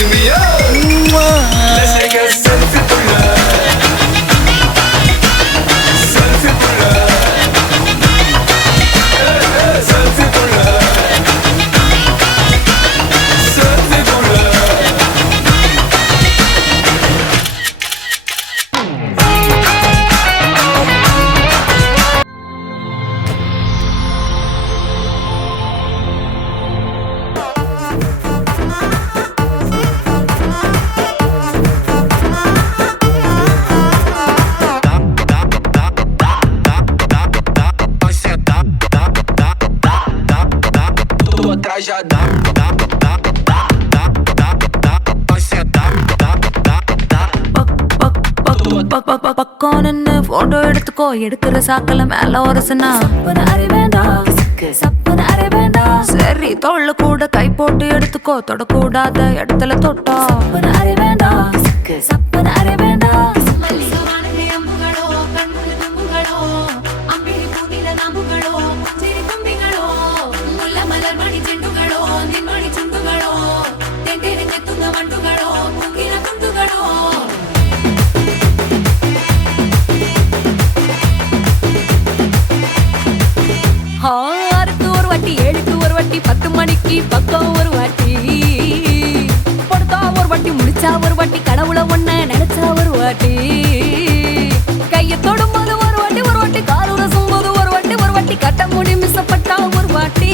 give me a let's take a selfie pulla selfie pulla selfie pulla selfie pulla atrás já dá பக்கம் நின்னு photo எடுத்துக்கோ எடுக்கிற சாக்கல மேல ஒரசனா சப்புன அரை வேண்டாம் சரி தோல்ல கூட கை போட்டு எடுத்துக்கோ தொடக்கூடாத இடத்துல தொட்டா அரை வேண்டாம் சப்புன அரை வேண்டாம் ஆறுக்கு ஒரு வாட்டி 7க்கு ஒரு வாட்டி 10 மணிக்கு பக்கம் ஒரு வாட்டி படுத்தா ஒரு வாட்டி முடிச்சா ஒரு வாட்டி கடவுளை ஒண்ண நினைச்சா ஒரு வாட்டி கையை தொடும்போது ஒரு வாட்டி கால் உரசும் போது ஒரு வாட்டி கட்ட முடி மிஸ்ஸப்பட்டா ஒரு வாட்டி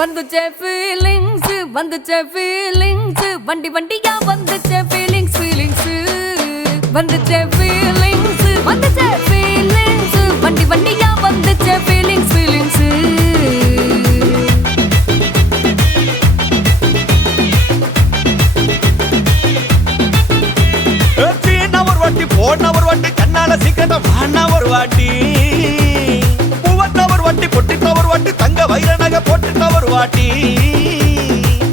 வந்துச்சே ஃபீலிங்ஸ் வண்டி வண்டியா வந்துச்சே ஃபீலிங்ஸ் வந்துச்சே ஃபீலிங்ஸ் வண்டி வண்டியா வந்துச்சே ஃபீலிங்ஸ் போன ஒரு வாட்டி கண்ணால சிக்கன வாண்ணா ஒரு வாட்டி பூவட்ட ஒரு வாட்டி பொட்டிட்ட ஒரு வாட்டி தங்க வைர நகை போட்டுட்ட ஒரு வாட்டி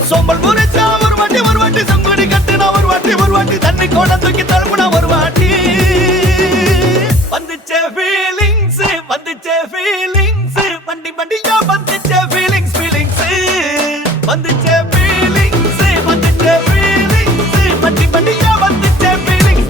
சோம்பல் முறைச்சா ஒரு வாட்டி சங்குடி கட்டின ஒரு வாட்டி தண்ணி கோட தூக்கி தழுப்புன ஒரு வாட்டி வந்துச்சே ஃபீலிங்ஸ் வண்டி வண்டியா வந்துச்சே ஃபீலிங்ஸ் வந்துச்சே ஃபீலிங்ஸ் வண்டி வண்டியா வந்துச்சே feelings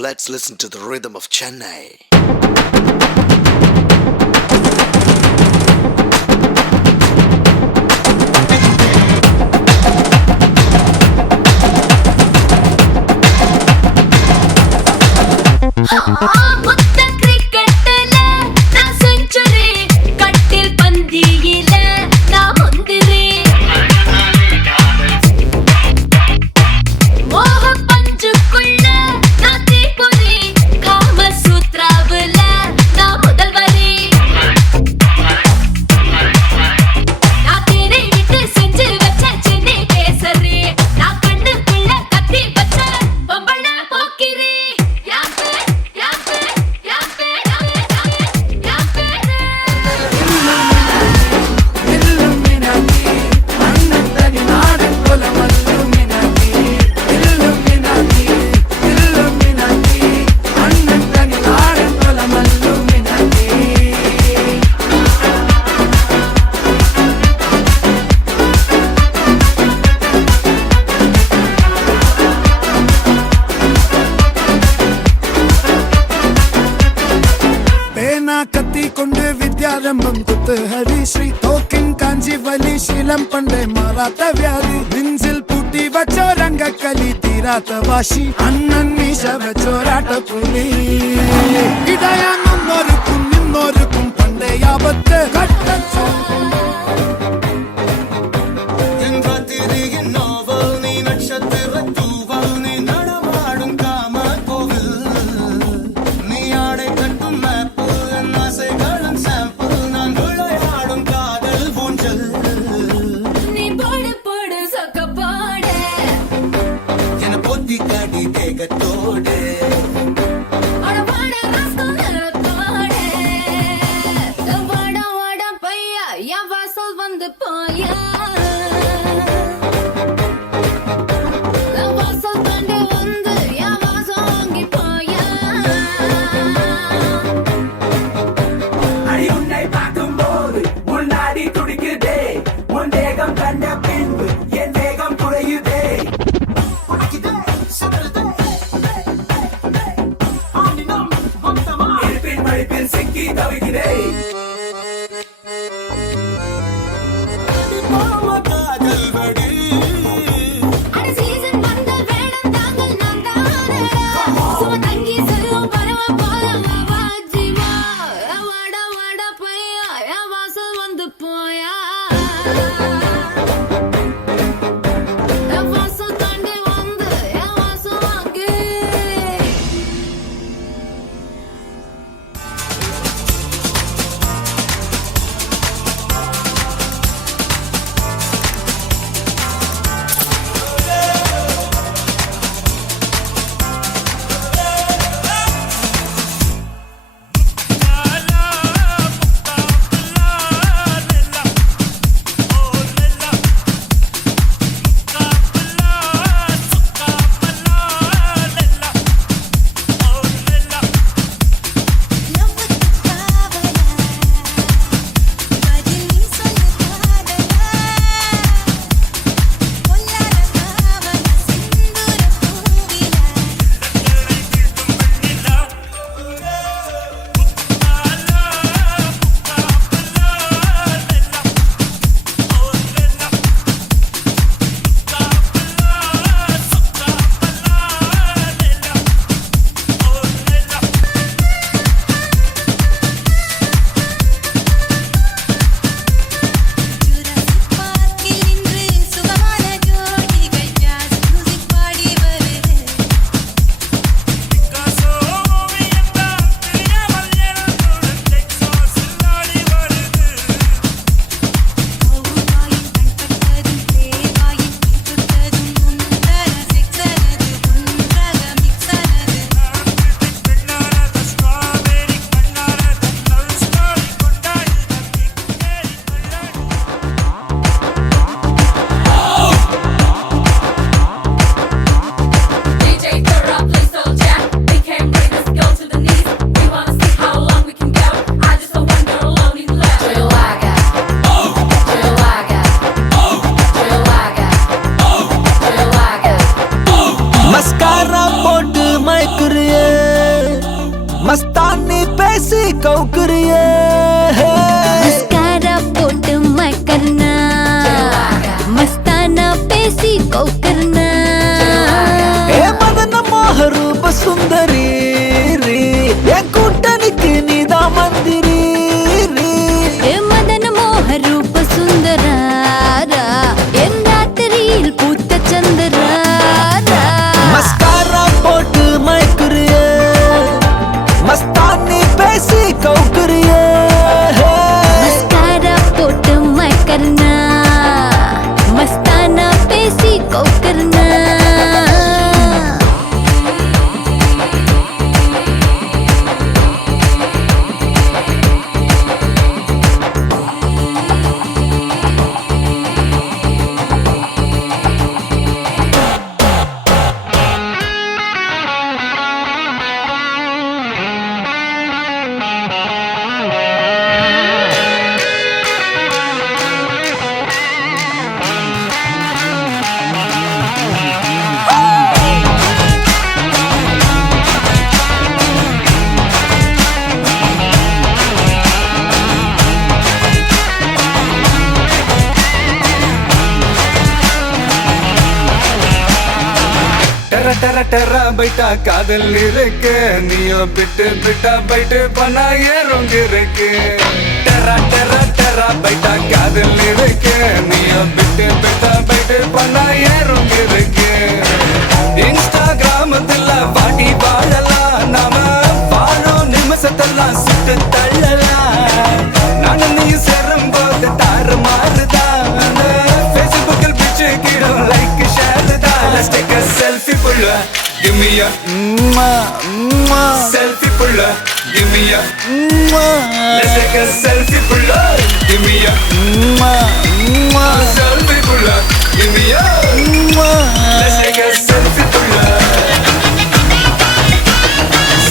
let's listen to the rhythm of Chennai. முத்த கிரிக்கெட்ல நான் செஞ்சுரி கட்டில் பந்தியில நான் முந்திரி மோக பஞ்சுக்குள்ள நான் தீப்பொறி காம சூத்ராவுல நான் முதல்வரி நான் தேனை விட்டு செஞ்சு வச்ச சென்னை கேசரி நான் கண்ணுக்குள்ள கத்தி வச்ச பொம்பள போக்கிரி கத்தி கொண்டு வித்யாரம்பம் குத்து ஹரிஸ்ரீ தோக்கின் காஞ்சி வலி சீலம் பண்டை மாறாத்த வியாதி நெஞ்சில் பூட்டி வச்சோ ரங்க கலி தீராத்த வாசி அண்ணன் மீச வச்சோராட்ட புலி இதயம் முன்னோருக்கும் நின்னோருக்கும் பண்டை ஆபத்து கட்ட பேசி கௌக்கர்னா ஏ மதன மோக ரூப சுந்தரி என் கூட்டணிக்கு நீதான் மந்திரி ஏ மதன மோக ரூப சுந்தராரா என் ராத்திரியில் பூத்த சந்திராரா மஸ்காரா போட்டு மயக்குறிய மஸ்தானி பேசி கௌக்குறிய மஸ்காரா போட்டு மயக்கர்னா மஸ்தானா பேசி கௌக்கர்னா டெர டெர டெர பைட்டா காதல் இருக்கு நீயோ பிட்டு பிட்டா பைட்டு பண்ணா ஏறுங்க இருக்கு டெர டெர டெர பைட்டா காதல் இருக்கு நீயோ பிட்டு பிட்டா பைட்டு பண்ணா ஏறுங்க இருக்கு இன்ஸ்டாகிராமத்துல பாட்டி வாழலாம் நாம வாழும் நிமிஷத்தெல்லாம் சுட்டு தள்ளலாம் நானும் நீ சேரும் போது தாறு மாறுதான் ஃபேஸ்புக்கில் பிச்சு கிடும் லைக் ஷேர் தான் Let's take a selfie pulla give me a selfie pulla give me a Let's take a selfie pulla give me a selfie pulla give me a Let's take a selfie pulla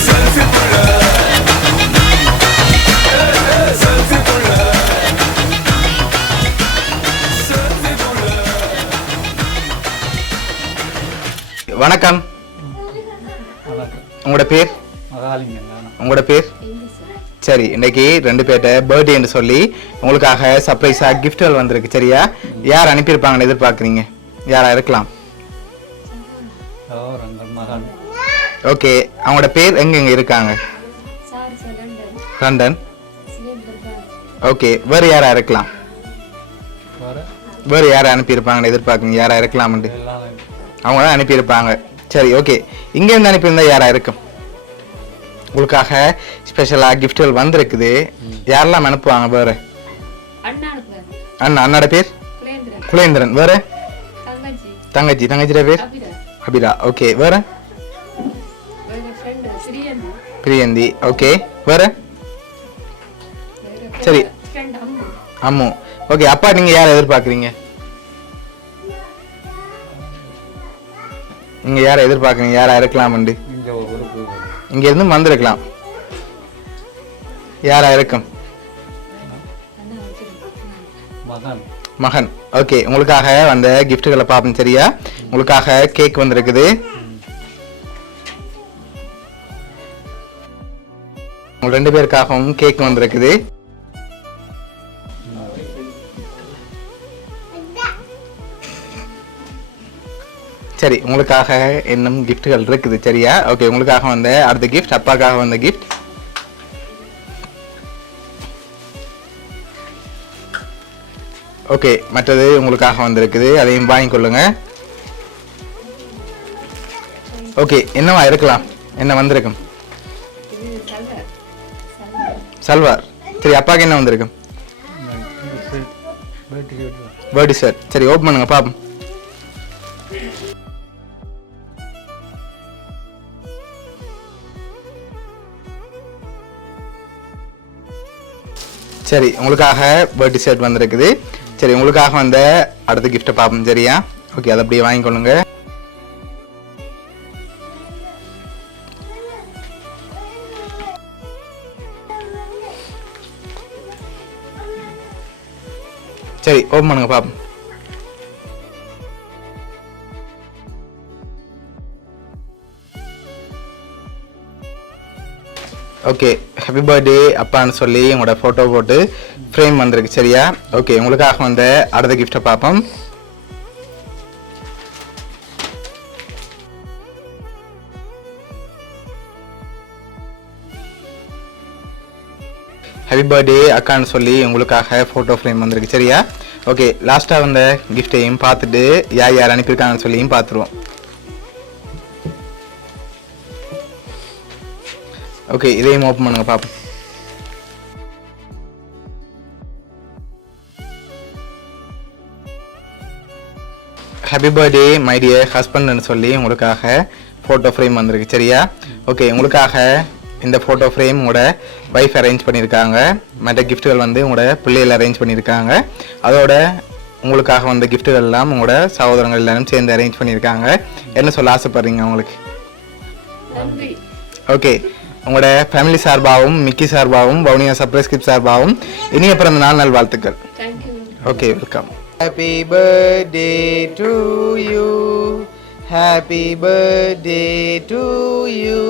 selfie pulla selfie pulla selfie pulla வணக்கம். உங்களோட பேர்? உங்களோட பேர்? சரி, இன்னைக்கு 2 பேர்ட்ட பர்த்டேன்னு சொல்லி உங்களுக்காக சர்ப்ரைஸா கிஃப்ட்கள் வந்திருக்கு. சரியா? யார் அனுப்பியிருப்பாங்கன்னு எதிர்பார்க்குறீங்க? யாரா இருக்கலாம்? ஓகே, அவங்களோட பேர் எங்க இருக்காங்க? லண்டன். ஓகே, வேறு யாரா இருக்கலாம்? வேறு யாரை அனுப்பியிருப்பாங்கன்னு எதிர்பார்க்குறீங்க? யாரா இருக்கலாம்னு அவங்க தான் அனுப்பியிருப்பாங்க. சரி, ஓகே, இங்கேருந்து அனுப்பியிருந்தா யாரா இருக்கும்? உங்களுக்காக ஸ்பெஷலாக கிஃப்ட்கள் வந்திருக்குது. யாரெல்லாம் அனுப்புவாங்க? வேறு அண்ணாட பேர் குலேந்திரன். வேறு தங்கச்சியோட பேர் அபிரா. ஓகே, வேறு பிரியந்தி. ஓகே, வேறு சரி அம்மு. ஓகே, அப்பா நீங்கள் யாரை எதிர்பார்க்குறீங்க? நீங்க யாரை எதிர்பார்க்குறீங்க? யாரா இருக்கலாம்? இங்க இருந்து வந்திருக்கலாம். யாரா இருக்கும்? மகன். ஓகே, உங்களுக்காக வந்த கிஃப்ட்களை பார்ப்போம். சரியா? உங்களுக்காக கேக் வந்திருக்குது. உங்க 2 பேருக்காகவும் கேக் வந்திருக்குது. சரி, உங்களுக்காக இன்னும் கிஃப்ட்கள் இருக்குது. சரியா? ஓகே, உங்களுக்காக வந்த அடுத்த கிஃப்ட், அப்பாக்காக வந்த கிஃப்ட். ஓகே, மற்றது உங்களுக்காக வந்திருக்குது, அதையும் வாங்கிக்கொள்ளுங்க. ஓகே, என்னவா இருக்கலாம்? என்ன வந்திருக்கும்? சல்வார். சரி, அப்பாவுக்கு என்ன வந்திருக்கும்? Birthday shirt. சரி, ஓப்பன் பண்ணுங்க பாப்போம். சரி, உங்களுக்காக பர்த்டே ஷர்ட் வந்திருக்குது. சரி, உங்களுக்காக வந்த அடுத்த கிஃப்ட்டை பார்ப்போம். சரியா? ஓகே, அதை அப்படியே வாங்கிக்கொள்ளுங்க. சரி, ஓப்பன் பண்ணுங்க பாப்போம். ஓகே, ஹாப்பி பர்த்டே அப்பான்னு சொல்லி உங்களோட ஃபோட்டோ போட்டு ஃப்ரேம் வந்திருக்கு. சரியா? ஓகே, உங்களுக்காக வந்த அடுத்த கிஃப்ட்டை பார்ப்போம். ஹாப்பி பர்த்டே அக்கான்னு சொல்லி உங்களுக்காக ஃபோட்டோ ஃப்ரேம் வந்திருக்கு சரியா? ஓகே, லாஸ்ட்டாக வந்த கிஃப்டையும் பார்த்துட்டு யார் யார் அனுப்பியிருக்காங்கன்னு சொல்லியும் பார்த்துருவோம். ஓகே, இதையும் ஓப்பன் பண்ணுங்க பார்ப்போம். ஹாப்பி பர்த்டே மை டியர் ஹஸ்பண்ட்னு சொல்லி உங்களுக்காக ஃபோட்டோ ஃப்ரேம் வந்திருக்கு சரியா? ஓகே, உங்களுக்காக இந்த ஃபோட்டோ ஃப்ரேம் உங்களோட வைஃப் அரேஞ்ச் பண்ணியிருக்காங்க. மற்ற கிஃப்ட்டுகள் வந்து உங்களோட பிள்ளைகள் அரேஞ்ச் பண்ணியிருக்காங்க. அதோட உங்களுக்காக வந்த கிஃப்ட்டுகள் எல்லாம் உங்களோட சகோதரங்கள் எல்லாரும் சேர்ந்து அரேஞ்ச் பண்ணியிருக்காங்க. என்ன சொல்ல ஆசைப்படுறீங்க உங்களுக்கு? ஓகே, உங்களோட ஃபேமிலி சார்பாகவும் மிக்கி சார்பாகவும் வவுனியா சர்ப்ரைஸ் கிஃப்ட் சார்பாகவும் இனிய பிறந்த நாள் நல்வாழ்த்துக்கள். Okay, welcome. Happy birthday to you. Happy birthday to you.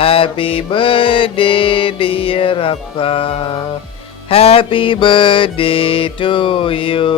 Happy birthday dear Appa. Happy birthday to you.